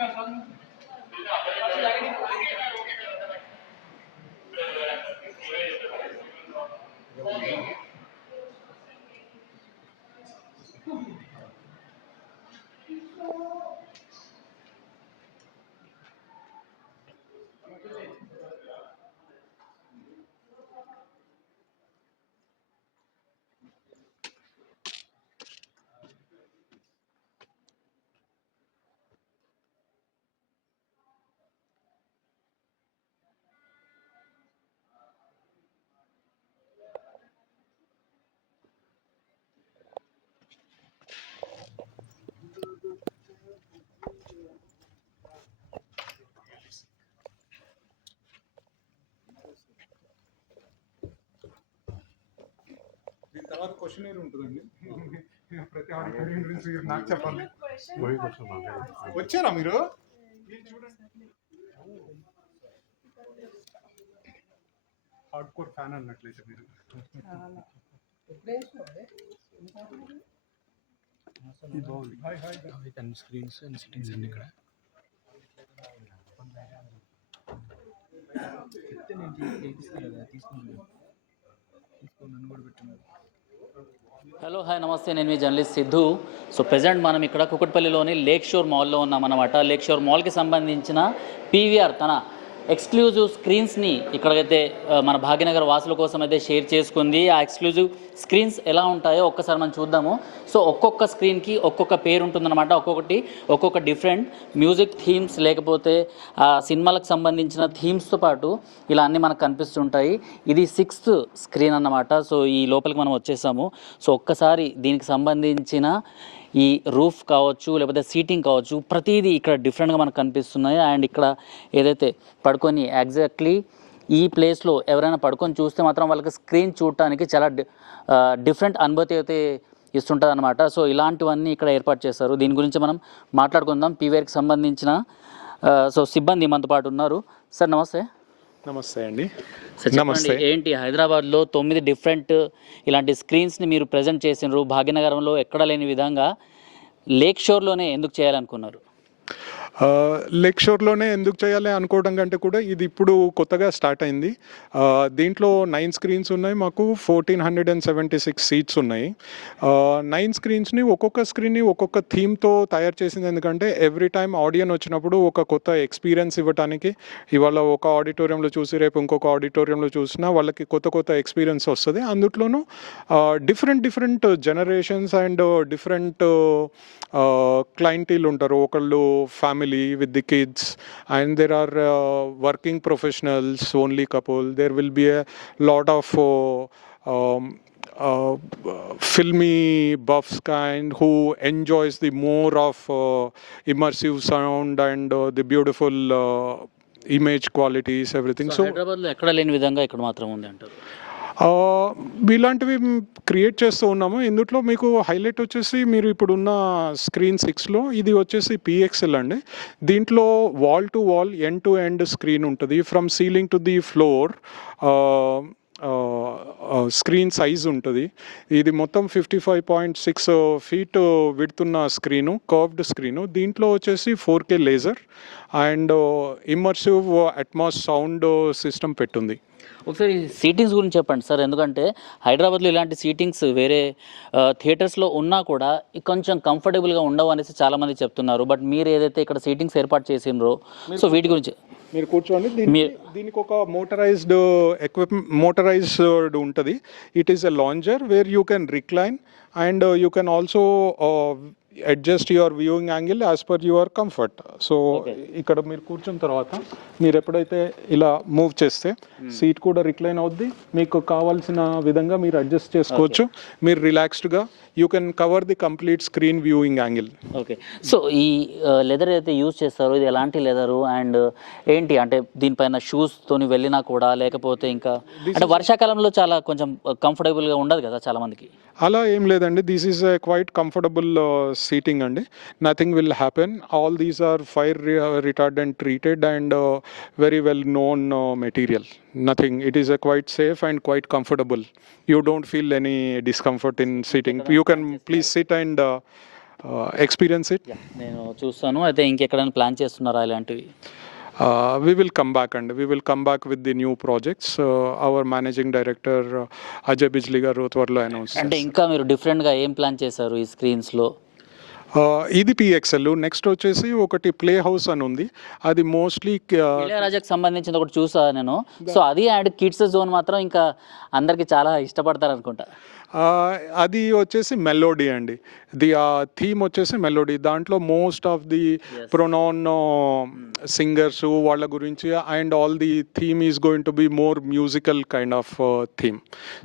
దీని తర్వాత క్వశ్చన్ ఉంటుందండి. ప్రతి ఆడిటోరియం గురించి మీరు నాకు చెప్పండి వచ్చారా మీరు? హార్డ్ కోర్ ఫ్యాన్ అన్నట్లయితే మీరు. బాగుంది. స్క్రీన్స్ అండ్ సిట్టింగ్స్ అండి ఇక్కడ. తీసుకున్నాను తీసుకొని నన్ను కూడా పెట్టాను హలో హాయ్ నమస్తే నేను మీ జర్నలిస్ట్ సిద్ధు. సో ప్రజెంట్ మనం ఇక్కడ కుకట్పల్లిలోని లేక్ షోర్ మాల్లో ఉన్నామన్నమాట. లేక్ షోర్ మాల్కి సంబంధించిన పీవీఆర్ తన ఎక్స్క్లూజివ్ స్క్రీన్స్ని ఇక్కడైతే మన భాగ్యనగర్ వాసుల కోసం అయితే షేర్ చేసుకుంది. ఆ ఎక్స్క్లూజివ్ స్క్రీన్స్ ఎలా ఉంటాయో ఒక్కసారి మనం చూద్దాము. సో ఒక్కొక్క స్క్రీన్కి ఒక్కొక్క పేరు ఉంటుందన్నమాట. ఒక్కొక్కటి ఒక్కొక్క డిఫరెంట్ మ్యూజిక్ థీమ్స్ లేకపోతే ఆ సినిమాలకు సంబంధించిన థీమ్స్తో పాటు ఇలా అన్నీ మనకు కనిపిస్తుంటాయి. ఇది సిక్స్త్ స్క్రీన్ అన్నమాట. సో ఈ లోపలికి మనం వచ్చేసాము. సో ఒక్కసారి దీనికి సంబంధించిన ఈ రూఫ్ కావచ్చు లేకపోతే సీటింగ్ కావచ్చు ప్రతిదీ ఇక్కడ డిఫరెంట్గా మనకు కనిపిస్తున్నాయి. అండ్ ఇక్కడ ఏదైతే పడుకొని ఎగ్జాక్ట్లీ ఈ ప్లేస్లో ఎవరైనా పడుకొని చూస్తే మాత్రం వాళ్ళకి స్క్రీన్ చూడటానికి చాలా డిఫరెంట్ అనుభూతి అయితే ఇస్తుంటుంది అనమాట సో ఇలాంటివన్నీ ఇక్కడ ఏర్పాటు చేస్తారు దీని గురించి మనం మాట్లాడుకుందాం. పీవేర్కి సంబంధించిన సో సిబ్బంది మనతో పాటు ఉన్నారు. సార్ నమస్తే. నమస్తే అండి. చెప్పండి ఏంటి హైదరాబాద్లో తొమ్మిది డిఫరెంట్ ఇలాంటి స్క్రీన్స్ని మీరు ప్రజెంట్ చేసినారు భాగ్యనగరంలో ఎక్కడ లేని విధంగా లేక్ షోర్లోనే ఎందుకు చేయాలనుకున్నారు? లెక్ షోర్లోనే ఎందుకు చేయాలి అనుకోవడం కంటే కూడా ఇది ఇప్పుడు కొత్తగా స్టార్ట్ అయింది. దీంట్లో నైన్ స్క్రీన్స్ ఉన్నాయి మాకు fourteen hundred and seventy six seats ఉన్నాయి నైన్ స్క్రీన్స్ని ఒక్కొక్క స్క్రీన్ని ఒక్కొక్క థీమ్తో తయారు చేసింది ఎందుకంటే ఎవ్రీ టైం ఆడియన్ వచ్చినప్పుడు ఒక కొత్త ఎక్స్పీరియన్స్ ఇవ్వడానికి ఇవాళ ఒక ఆడిటోరియంలో చూసి రేపు ఇంకొక ఆడిటోరియంలో చూసినా వాళ్ళకి కొత్త కొత్త ఎక్స్పీరియన్స్ వస్తుంది. అందుట్లోనూ different different generations and different క్లయింటీలు ఉంటారు. ఒకళ్ళు family with the kids and there are working professionals only couple there will be a lot of uh, filmy buffs kind who enjoys the more of uh, immersive sound and uh, the beautiful uh, image qualities everything so హైదరాబాద్లో ఎక్కడ లేని విధంగా ఇక్కడ మాత్రం ఉంది అంటారు uh, ఇలాంటివి create చేస్తూ ఉన్నాము. ఇందులో మీకు హైలైట్ వచ్చేసి మీరు ఇప్పుడున్న స్క్రీన్ సిక్స్లో ఇది వచ్చేసి పిఎక్సెల్ అండి. దీంట్లో wall to wall end to end screen ఉంటుంది. From ceiling to the floor screen size ఉంటుంది. ఇది మొత్తం fifty five point six feet విడుతున్న screen curved screen. దీంట్లో వచ్చేసి four K laser and immersive Atmos sound system పెట్టుంది. ఒకసారి sittings గురించి చెప్పండి sir. ఎందుకంటే హైదరాబాద్లో ఇలాంటి సీటింగ్స్ వేరే థియేటర్స్లో ఉన్నా కూడా కొంచెం కంఫర్టబుల్గా ఉండవు అనేసి చాలామంది చెప్తున్నారు. బట్ మీరు ఏదైతే ఇక్కడ సీటింగ్స్ ఏర్పాటు చేసినారో సో వీటి గురించి మీరు కూర్చోండి. దీనికి ఒక మోటరైజ్డ్ ఎక్విప్ మోటరైజ్డ్ ఉంటుంది. It is a lounger where you can recline and you can also adjust your viewing angle as per your comfort so ఇక్కడ మీరు కూర్చున్న తర్వాత మీరు ఎప్పుడైతే ఇలా మూవ్ చేస్తే సీట్ కూడా రిక్లైన్ అవుద్ది. మీకు కావాల్సిన విధంగా మీరు అడ్జస్ట్ చేసుకోవచ్చు. మీరు రిలాక్స్డ్గా you can cover the complete screen viewing angle okay so ఈ లెదర్ అయితే యూజ్ చేస్తారో ఇది ఎలాంటి లెదరు అండ్ ఏంటి? అంటే దీనిపైన షూస్ తోని వెళ్ళినా కూడా లేకపోతే ఇంకా అంటే వర్షాకాలంలో చాలా కొంచెం కంఫర్టబుల్గా ఉండదు కదా చాలా మందికి అలా ఏం లేదండి. This is a quite comfortable seating అండి. Nothing will happen all these are fire retardant treated and very well known material nothing it is a quite safe and quite comfortable you don't feel any discomfort in seating you can please sit and experience it నేను చూస్తాను. అయితే ఇంకెక్కడైనా plan చేస్తున్నారా ఇలాంటివి? We will come back and we will come back with the new projects. Uh, our managing director uh, Ajay Bijli garu త్వరలో announce అంటే ఇంకా మీరు డిఫరెంట్గా ఏం ప్లాన్ చేశారు ఈ స్క్రీన్స్లో ఇది పిఎక్స్ఎల్ నెక్స్ట్ వచ్చేసి ఒకటి ప్లే హౌస్ అని ఉంది. అది మోస్ట్లీ ఇళయరాజాకి సంబంధించింది ఒకటి చూసా నేను. సో అది అండ్ కిడ్స్ జోన్ మాత్రం ఇంకా అందరికి చాలా ఇష్టపడతారు అనుకుంటా అది వచ్చేసి మెలోడీ అండి. ది థీమ్ వచ్చేసి మెలోడీ. దాంట్లో most of the pronoun singers వాళ్ళ గురించి and all the theme is going to be more musical kind of theme.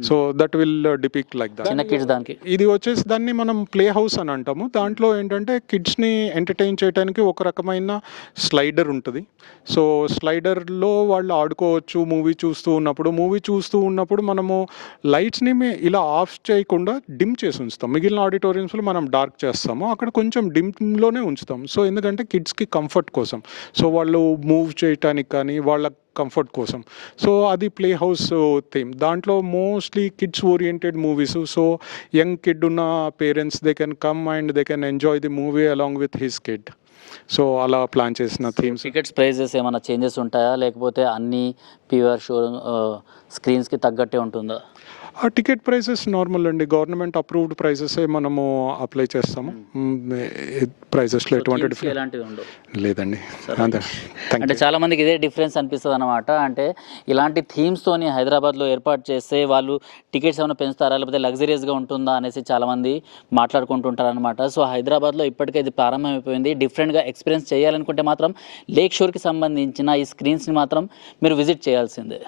So that will depict like that. దానికి. ఇది వచ్చేసి దాన్ని మనం ప్లే హౌస్ అని అంటాము. దాంట్లో ఏంటంటే కిడ్స్ని ఎంటర్టైన్ చేయడానికి ఒక రకమైన స్లైడర్ ఉంటుంది. సో స్లైడర్లో వాళ్ళు ఆడుకోవచ్చు మూవీ చూస్తూ ఉన్నప్పుడు. మూవీ చూస్తూ ఉన్నప్పుడు మనము లైట్స్ని ఇలా ఆఫ్ చేయకుండా డిమ్ చేసి ఉంచుతాం. మిగిలిన ఆడిటోరియంస్లో మనం డార్క్ చేస్తాము. అక్కడ కొంచెం డిమ్లోనే ఉంచుతాం. సో ఎందుకంటే కిడ్స్కి కంఫర్ట్ కోసం. సో వాళ్ళు మూవ్ చేయటానికి కానీ వాళ్ళ కంఫర్ట్ కోసం. సో అది ప్లే హౌస్ థీమ్. దాంట్లో mostly kids oriented movies. So young kid ఉన్న parents they can come and they can enjoy the movie along with his kid so అలా ప్లాన్ చేసిన థీమ్స్. టికెట్స్ ప్రైజెస్ ఏమైనా changes ఉంటాయా? లేకపోతే అన్ని pure show స్క్రీన్స్కి తగ్గట్టే ఉంటుందా? ఆ టికెట్ ప్రైసెస్ నార్మల్ అండి. గవర్నమెంట్ అప్రూవ్డ్ ప్రైసెస్ మనము అప్లై చేస్తాము. ప్రైసెస్లో ఎటువంటి difference ఎలాంటివి ఉండవు. లేదండి. అంటే చాలా మందికి ఇదే డిఫరెన్స్ అనిపిస్తుంది అనమాట అంటే ఇలాంటి థీమ్స్తోని హైదరాబాద్లో ఏర్పాటు చేస్తే వాళ్ళు టికెట్స్ ఏమైనా పెంచుతారా? లేకపోతే లగ్జరియస్గా ఉంటుందా అనేసి చాలామంది మాట్లాడుకుంటుంటారు అనమాట సో హైదరాబాద్లో ఇప్పటికే ఇది ప్రారంభమైపోయింది. డిఫరెంట్గా ఎక్స్పీరియన్స్ చేయాలనుకుంటే మాత్రం లేక్ షోర్కి సంబంధించిన ఈ స్క్రీన్స్ని మాత్రం మీరు విజిట్ చేయాల్సిందే.